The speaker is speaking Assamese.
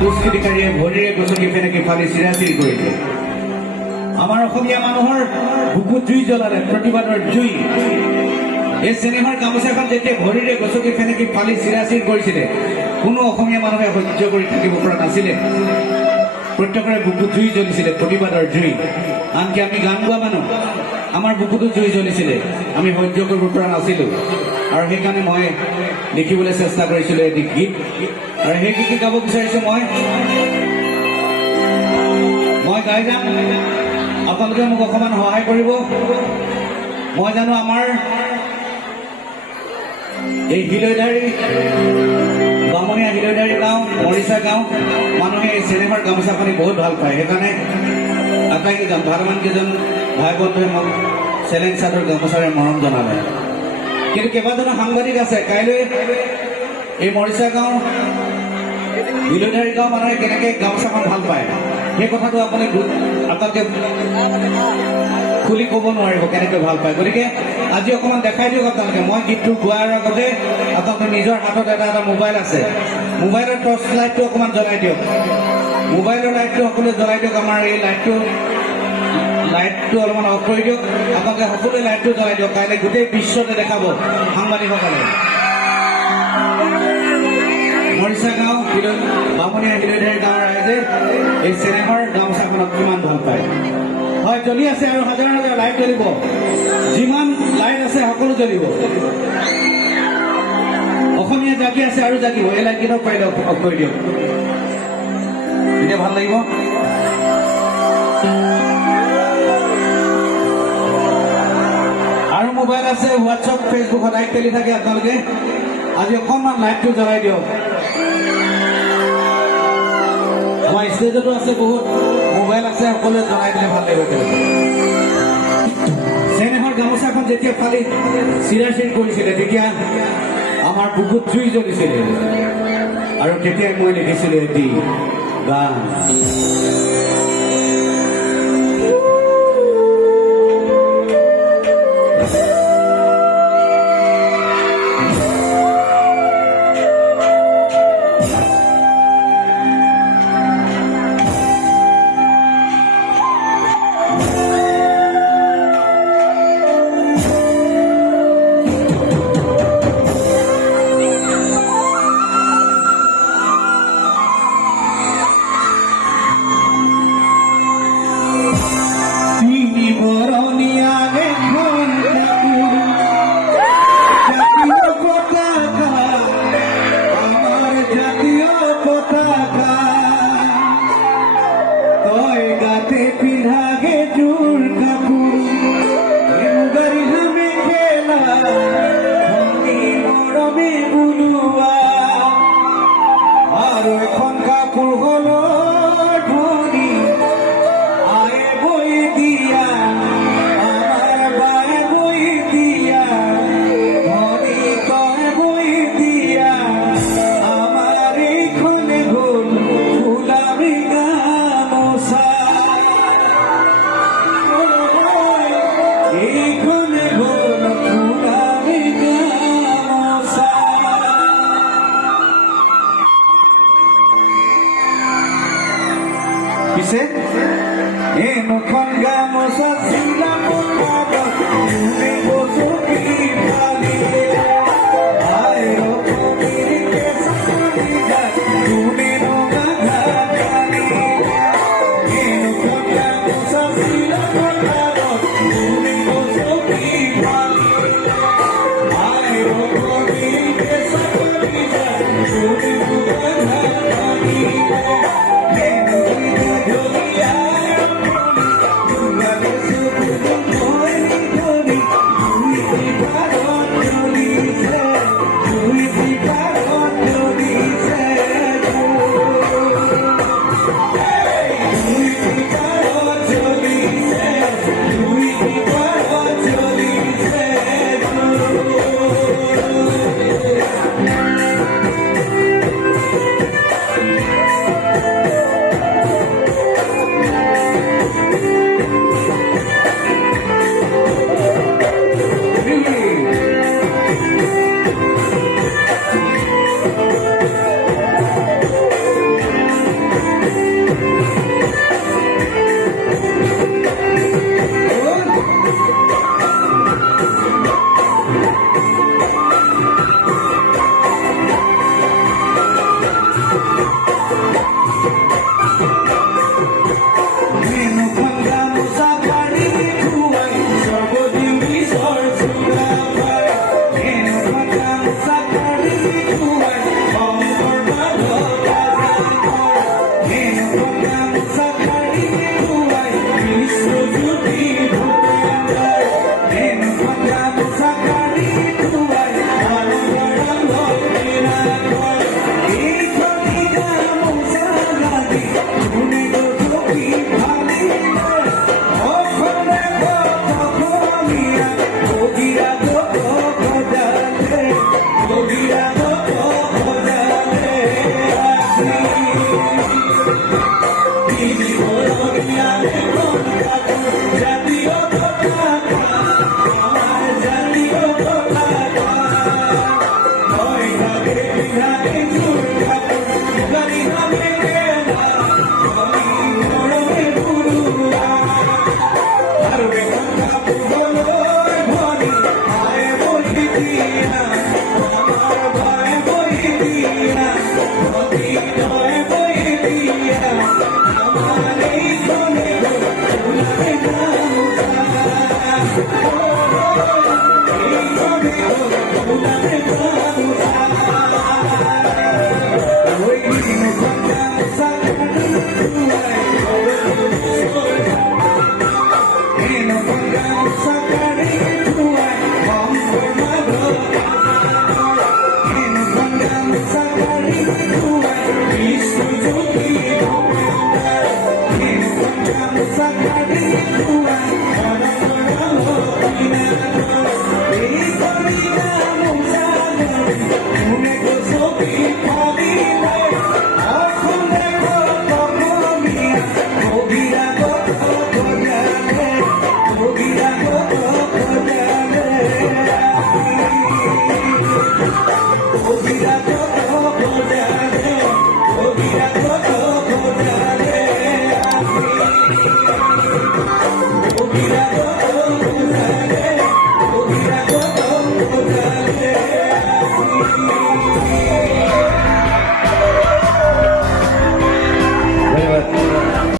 দুষ্কৃতিকাৰীয়ে ভৰিৰে গচকি ফেনেকি ফালি চিৰাচিৰি কৰিছে। আমাৰ অসমীয়া মানুহৰ বুকুত জুই জ্বলালে, প্ৰতিবাদৰ জুই। এই চিনেমাৰ গামোচাখন যেতিয়া ভৰিৰে গচকি ফেনেকি ফালি চিৰাচিৰি কৰিছিলে, কোনো অসমীয়া মানুহে সহ্য কৰি থাকিব পৰা নাছিলে। প্ৰত্যেকৰে বুকুত জুই জ্বলিছিলে, প্ৰতিবাদৰ জুই। আনকি আমি গান গোৱা মানুহ, আমাৰ বুকুতো জুই জ্বলিছিলে, আমি সহ্য কৰিব পৰা নাছিলোঁ। আৰু সেইকাৰণে মই লিখিবলৈ চেষ্টা কৰিছিলোঁ এটি গীত, আৰু সেই গীত গাব বিচাৰিছোঁ। মই গাই যাম, আপোনালোকে মোক অকণমান সহায় কৰিব। মই জানো আমাৰ এই হিলৈধাৰী, বামুণীয়া হিলৈধাৰী গাঁও, মৰিচা গাঁও মানুহে এই চিনেমাৰ গামোচাখনি বহুত ভাল পায়। সেইকাৰণে আটাইকেইজন ভালেমান কেইজন ভাই বন্ধুৱে মোক চেলেং চাদৰ গামোচাৰে মৰম জনালে। কিন্তু কেইবাজনো সাংবাদিক আছে, কাইলৈ এই মৰিচা গাঁও, হিলৈধাৰী গাঁও মানুহে কেনেকৈ গামোচাখন ভাল পায় সেই কথাটো আপোনালোকে খুলি ক'ব নোৱাৰিব কেনেকৈ ভাল পায়। গতিকে আজি অকণমান দেখাই দিয়ক আপোনালোকে। মই গীতটো গোৱাৰ আগতে আপোনালোকে নিজৰ হাতত এটা মোবাইল আছে, মোবাইলৰ টৰ্চ লাইটটো অকণমান জ্বলাই দিয়ক। মোবাইলৰ লাইটটো সকলোৱে জ্বলাই দিয়ক। আমাৰ এই লাইটটো অলপমান অফ কৰি দিয়ক। আপোনালোকে সকলোৱে লাইটটো জ্বলাই দিয়ক, কাইলৈ গোটেই বিশ্বতে দেখাব সাংবাদিকসকলে মৰিচা গাঁও, বামুণীয়া হিলৈধাৰী গাঁৱৰ ৰাইজে এই চিনেমাৰ গামোচাখনক কিমান ভাল পায়। হয়, জ্বলি আছে আৰু হাজাৰ হাজাৰ লাইট জ্বলিব, যিমান লাইট আছে সকলো জ্বলিব। অসমীয়া জাগি আছে আৰু জাগিব। এই লাইটকেইটাও পাৰিলে অফ কৰি দিয়ক, তেতিয়া ভাল লাগিব। আৰু মোবাইল আছে, হোৱাটছআপ, ফেচবুক সদায় খেলি থাকে আপোনালোকে। আজি অকণমান লাইটটো জ্বলাই দিয়ক। আমাৰ ষ্টেজতো আছে বহুত মোবাইল আছে, সকলোৱে জ্বলাই দিলে ভাল লাগিব। চেনেহৰ গামোচাখন যেতিয়া ফালি চিৰাচিৰি কৰিছিলে, তেতিয়া আমাৰ বুকুত জুই জ্বলিছিলে, আৰু তেতিয়াই মই লিখিছিলোঁ এটি গান। Dice, no pongamos así la monada, me gozo y vale. Ay, no conviene que esa vida, tú me no ganas. No pongamos así la monada, me gozo y vale. Ay, no conviene que esa vida, tú me no ganas.